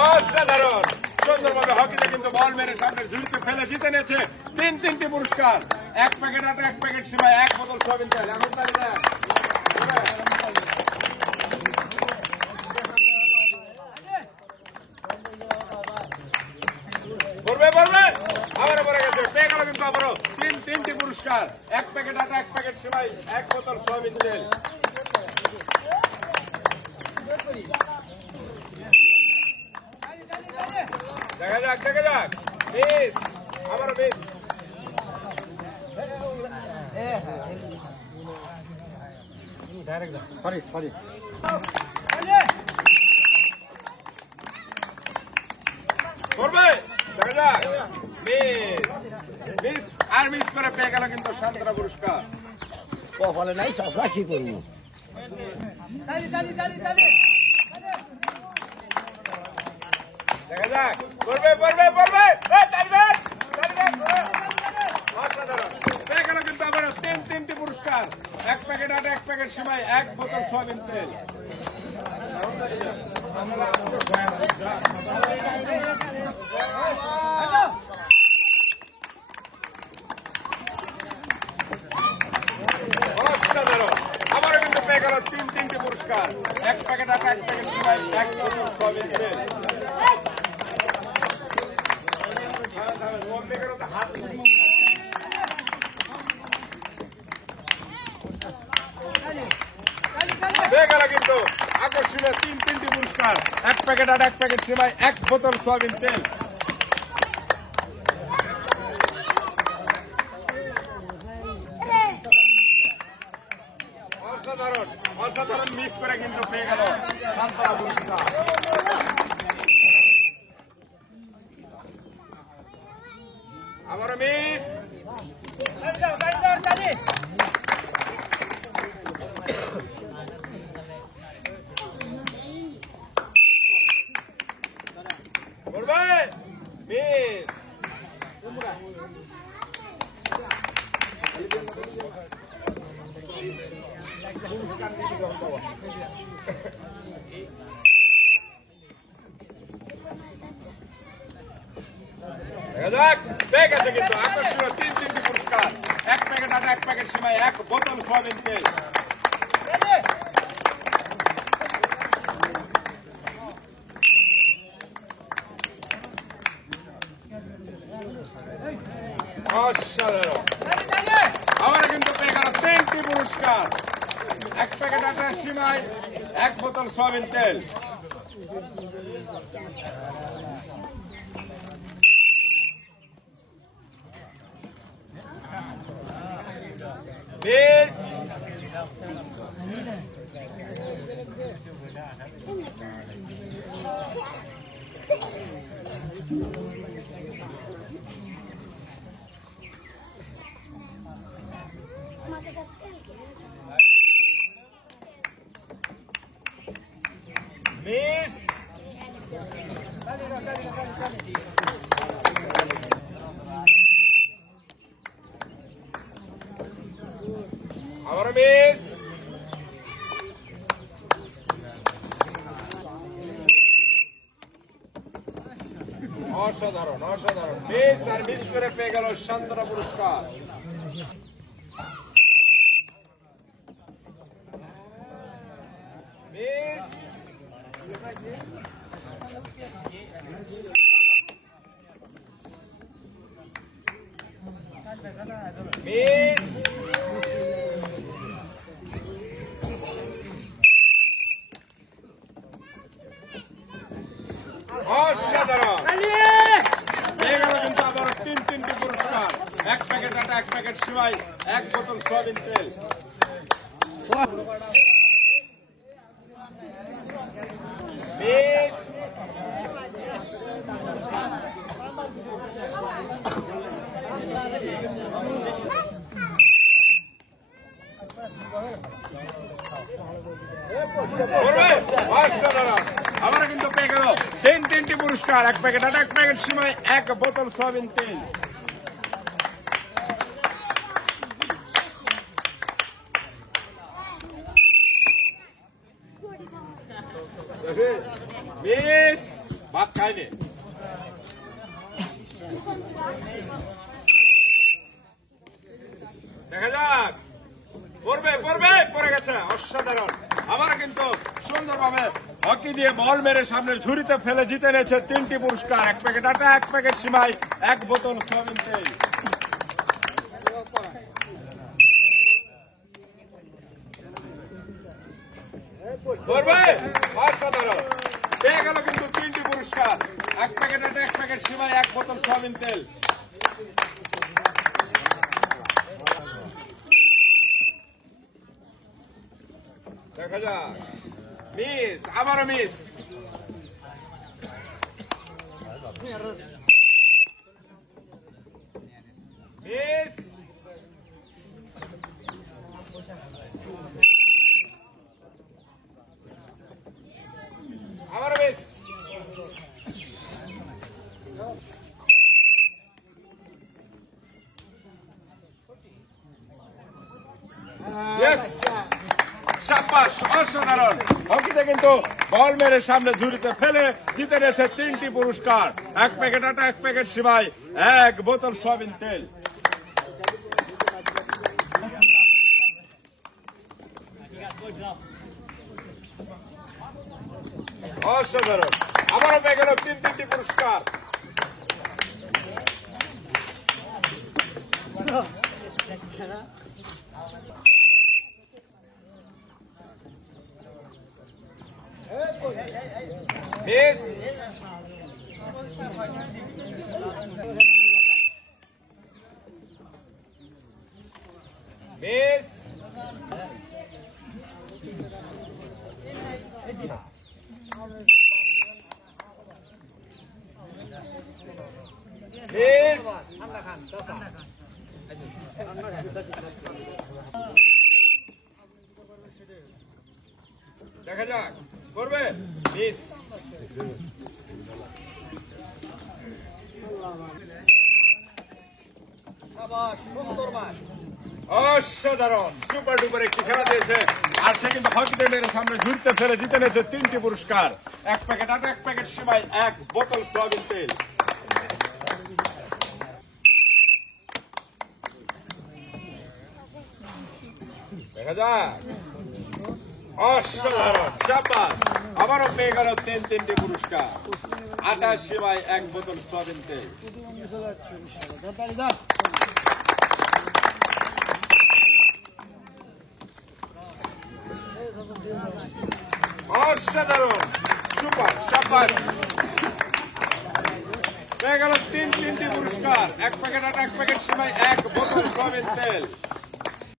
অসাধারণ সুন্দরভাবে হকিতে কিন্তু বল মেরে সামনের ঝুড়িতে ফেলে জিতে নিয়েছে তিনটি পুরস্কার। এক প্যাকেট আটা, এক প্যাকেট সিমাই, এক বোতল সয়াবিন তেল। এখন তাহলে আবারও পড়ে গেছে, পেয়ে গেল কিন্তু আবারও তিনটি পুরস্কার। এক প্যাকেট আটা, এক প্যাকেট সিমাই, এক বোতল সয়াবিন তেল। দেখা যাক বেশ, আবারও বেশ। করবে, দেখা যাক মিস আর মিস করে পেয়ে গেল কিন্তু সান্ত্বনা পুরস্কার। কপালে নাই চাষা কি করবো। দেখা যাক করবে পেয়ে গেল কিন্তু আবার তিনটি পুরস্কার। এক প্যাকেট আটা, এক প্যাকেট সিমাই, এক বোতল সয়াবিন তেল। অসাধারণ, আবারও কিন্তু পেয়ে গেল তিনটি পুরস্কার। এক প্যাকেট আটা, এক প্যাকেট সিমাই, এক বোতল সয়াবিন তেল। পেয়ে গেল কিন্তু আকর্ষণীয় তিনটি পুরস্কার। এক প্যাকেট আটা, এক প্যাকেট সিমাই, এক বোতল সয়াবিন তেল। অসাধারণ মিস করে কিন্তু পেয়ে গেল সান্ত্বনা পুরস্কার। আবারও মিস, বলবে মিস। দেখা যাক পেয়ে গেছে কিন্তু আকর্ষণীয় তিনটি পুরস্কার। এক প্যাকেট আটা, এক প্যাকেট সিমাই, এক বোতল সয়াবিন তেল। অসাধারণ, আবার কিন্তু পেয়ে গেল তিনটি পুরস্কার। এক প্যাকেট আটা, সিমাই, এক বোতল সয়াবিন তেল। বেশ, মিস, আবারও মিস। অসাধারণ মিস আর মিস করে পেয়ে গেল সান্ত্বনা পুরস্কার। মিস, মিস, অসাধারণ পেয়ে গেল কিন্তু আবার তিনটি পুরস্কার। এক প্যাকেট আটা, এক প্যাকেট সিমাই, এক বোতল সয়াবিন তেল। মিস, আমরা কিন্তু পেয়ে গেল তিনটি পুরস্কার। এক প্যাকেট আটা, এক প্যাকেট সিমাই, এক বোতল সয়াবিন তেল। মিস, খাইনি। দেখা যাক, পড়ে গেছে, অসাধারণ। আবার কিন্তু সুন্দরভাবে হকি দিয়ে বল মেরে সামনের ঝুড়িতে ফেলে জিতে নিয়েছে 3টি পুরস্কার, 1 প্যাকেট আটা, 1 প্যাকেট সিমাই, 1 বোতল সয়াবিন তেল। অসাধারণ, পেয়ে গেল কিন্তু 3টি পুরস্কার, 1 প্যাকেট আটা, 1 প্যাকেট সিমাই, 1 বোতল সয়াবিন তেল। দেখা যাক, মিস, আবারও মিস। মিস, আবারও মিস। Yes! শাবাশ, অসাধারণ। হকিতে কিন্তু বল মেরে সামনে ঝুড়িতে ফেলে জিতে নিয়েছে 3টি পুরস্কার, 1 প্যাকেট আটা, 1 প্যাকেট সিমাই, 1 বোতল সয়াবিন তেল। অসাধারণ, আবারও পেয়ে গেল 3টি পুরস্কার। মিস, মিস, মিস, দেখা যাক, করবে, মিস। অসাধারণ, সুপার ডুপার একটি খেলা দিয়েছে, আর সে কিন্তু হকিতে মেরে সামনে ঝুড়িতে ফেলে জিতে নিয়েছে 3টি পুরস্কার, 1 প্যাকেট আটা, 1 প্যাকেট সিমাই, 1 বোতল সয়াবিন তেল। দেখা যাক, অসাধারণ, শাবাশ, আবারও পেয়ে গেল 3টি পুরস্কার, আটা, সিমাই, 1 বোতল সয়াবিন তেল। অসাধারণ, সুপার, শাবাশ, পেয়ে গেল 3টি পুরস্কার, 1 প্যাকেট আটা, 1 প্যাকেট সিমাই, 1 বোতল সয়াবিন তেল।